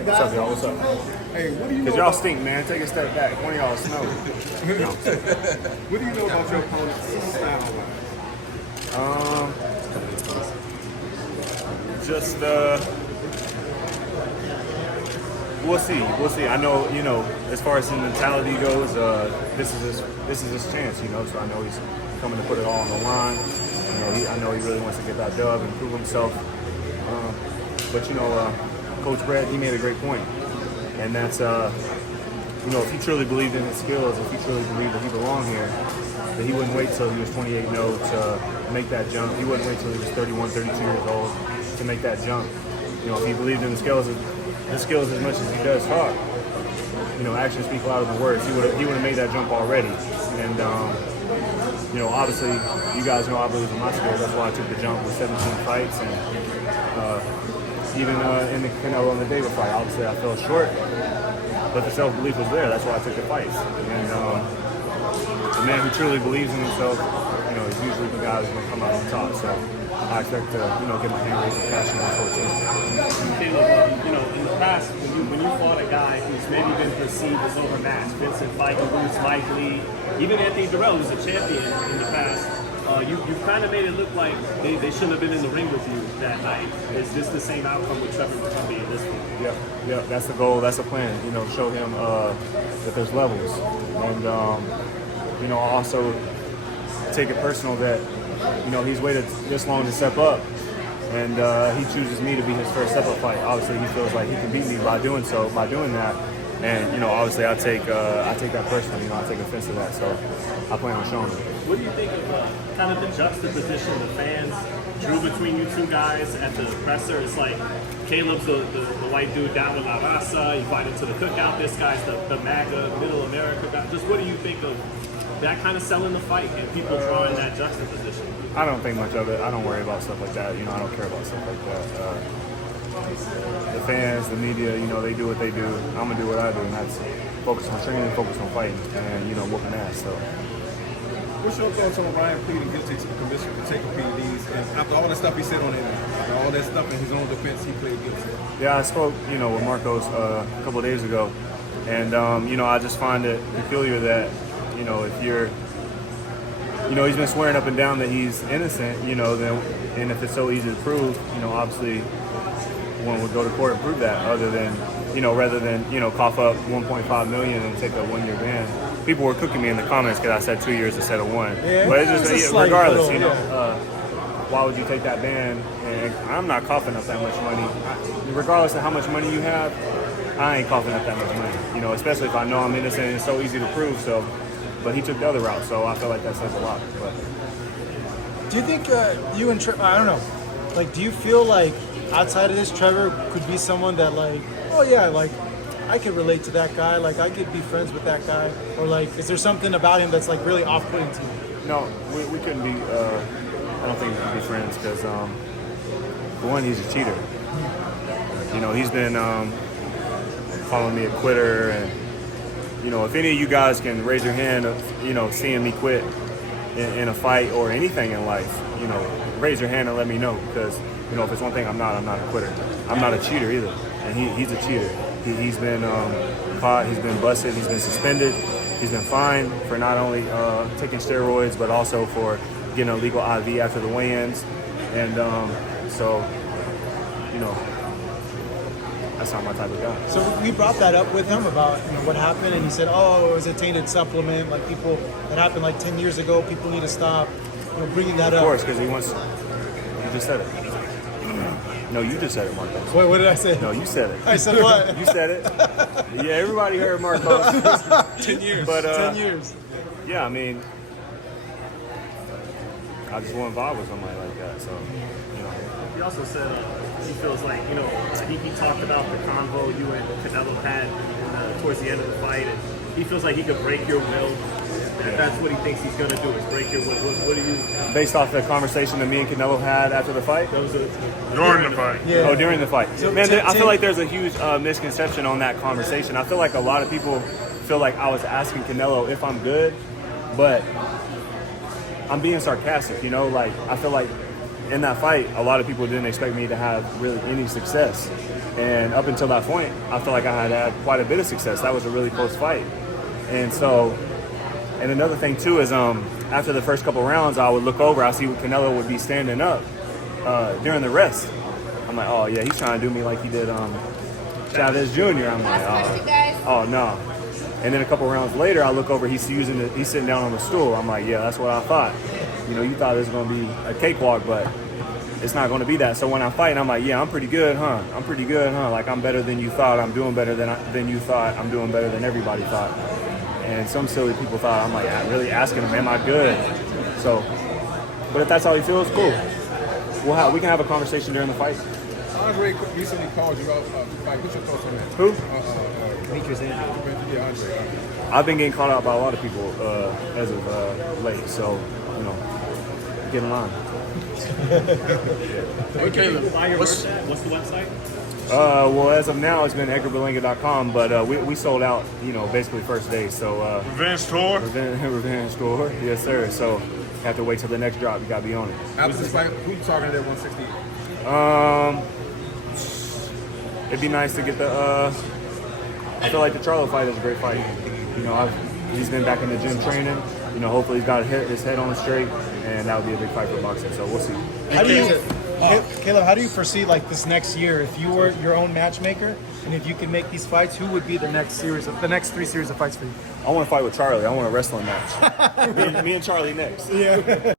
What's up, y'all? What's up? Hey, what do you know? Because y'all stink, man. Take a step back. One of y'all smell it. What do you know about your opponent's style? We'll see. We'll see. I know, as far as his mentality goes, this is his chance, So I know he's coming to put it all on the line. I know he really wants to get that dub and prove himself. But Coach Brad, he made a great point, and that's if he truly believed in his skills, if he truly believed that he belonged here, that he wouldn't wait till he was 28-0 to make that jump. He wouldn't wait till he was 31, 32 years old to make that jump. If he believed in the skills as much as he does talk, actions speak louder than words. He would have made that jump already. And obviously, you guys know I believe in my skills. That's why I took the jump with 17 fights, and even in the Canelo and the David fight, obviously I fell short, but the self-belief was there. That's why I took the fights. And the man who truly believes in himself, is usually the guy who's going to come out on top. So I expect to, get my hand raised and passion on 14. Caleb, in the past, when you fought a guy who's maybe been perceived as overmatched, Vincent Feigl, who's likely, even Anthony Durrell, who's a champion in the past, you've kind of made it look like they shouldn't have been in the ring with you that night. Is this the same outcome with Trevor McCumby in this one? Yeah, that's the goal, that's the plan, show him that there's levels. And, I also take it personal that, he's waited this long to step up, and he chooses me to be his first step-up fight. Obviously, he feels like he can beat me by doing that. And, obviously I take that personally, I take offense to that, so I plan on showing him. What do you think of kind of the juxtaposition the fans drew between you two guys at the presser? It's like Caleb's the white dude down with La Raza, you fight into the cookout, this guy's the MAGA, middle America guy. Just what do you think of that kind of selling the fight and people drawing that juxtaposition? I don't think much of it. I don't worry about stuff like that. I don't care about stuff like that. The fans, the media, they do what they do. I'm going to do what I do, and that's focus on training, focus on fighting, and, whooping ass. So. What's your thoughts on Ryan pleading guilty to the commission for taking PEDs? And after all the stuff he said on it, after all that stuff in his own defense, he pleaded guilty. Yeah, I spoke, with Marcos a couple of days ago, and, I just find it peculiar that, if you're, he's been swearing up and down that he's innocent, then, and if it's so easy to prove, obviously one would go to court and prove that other than, rather than, cough up $1.5 million and take a 1-year ban. People were cooking me in the comments because I said 2 years instead of 1. Yeah, but it's just, regardless, why would you take that ban? And I'm not coughing up that much money. Regardless of how much money you have, I ain't coughing up that much money. Especially if I know I'm innocent and it's so easy to prove. So, but he took the other route, so I feel like that says a lot. But. Do you think you and Trevor, I don't know, do you feel like outside of this, Trevor could be someone that I could relate to that guy, I could be friends with that guy, or is there something about him that's really off-putting to you? No, we couldn't be. I don't think we could be friends because, for one, he's a cheater. He's been calling me a quitter, and if any of you guys can raise your hand of seeing me quit in a fight or anything in life, raise your hand and let me know because if it's one thing, I'm not a quitter. I'm not a cheater either, and he's a cheater. He's been caught, he's been busted, he's been suspended, he's been fined for not only taking steroids, but also for getting a legal IV after the weigh-ins. And so, that's not my type of guy. So we brought that up with him about what happened, and he said, oh, it was a tainted supplement, people, that happened 10 years ago, people need to stop bringing that up. Of course, because he wants, you just said it. No, you just said it, Marcos. Wait, what did I say? No, you said it. I said what? You said it. Yeah, everybody heard Marcos. 10 years. But, 10 years. Yeah, I just won't vibe with somebody like that, so, He also said he feels like, he talked about the convo you and Canelo had towards the end of the fight, and he feels like he could break your will. That's what he thinks he's going to do, is break your will. What do you... Based off the conversation that me and Canelo had after the fight? That was During the fight. Yeah. Oh, during the fight. So, Man, I feel like there's a huge misconception on that conversation. I feel like a lot of people feel like I was asking Canelo if I'm good, but I'm being sarcastic, I feel like in that fight, a lot of people didn't expect me to have really any success. And up until that point, I felt like I had quite a bit of success. That was a really close fight. And so, and another thing too is after the first couple rounds, I would look over, I see Canelo would be standing up during the rest. I'm like, oh yeah, he's trying to do me like he did Chavez Jr. I'm like, oh no. And then a couple rounds later, I look over, he's sitting down on the stool. I'm like, yeah, that's what I thought. You know, you thought it was going to be a cakewalk, but it's not going to be that. So when I'm fighting, I'm like, yeah, I'm pretty good, huh? I'm pretty good, huh? Like, I'm better than you thought. I'm doing better than you thought. I'm doing better than everybody thought. And some silly people thought, I'm like, really asking him, am I good? So, but if that's how he feels, cool. We can have a conversation during the fight. Andre recently called you out to fight. What's your thoughts on that? Who? Demetrius Andrews. Yeah, Andre. I've been getting called out by a lot of people as of late, so, you know, get in line. Okay, what's the website? Well, as of now, it's been EdgarBerlanga.com, but we sold out, you know, basically first day. So Revenge tour. Revenge tour, yes sir. So have to wait till the next drop. You gotta be on it. After this fight, who you talking to at 160? It'd be nice to get the. I feel like the Charlo fight is a great fight. You know, he's been back in the gym training. You know, hopefully he's got his head on straight, and that would be a big fight for boxing. So we'll see. How do you, Caleb? How do you foresee like this next year? If you were your own matchmaker, and if you could make these fights, who would be the next 3 series of fights for you? I want to fight with Charlie. I want a wrestling match. me and Charlie next. Yeah.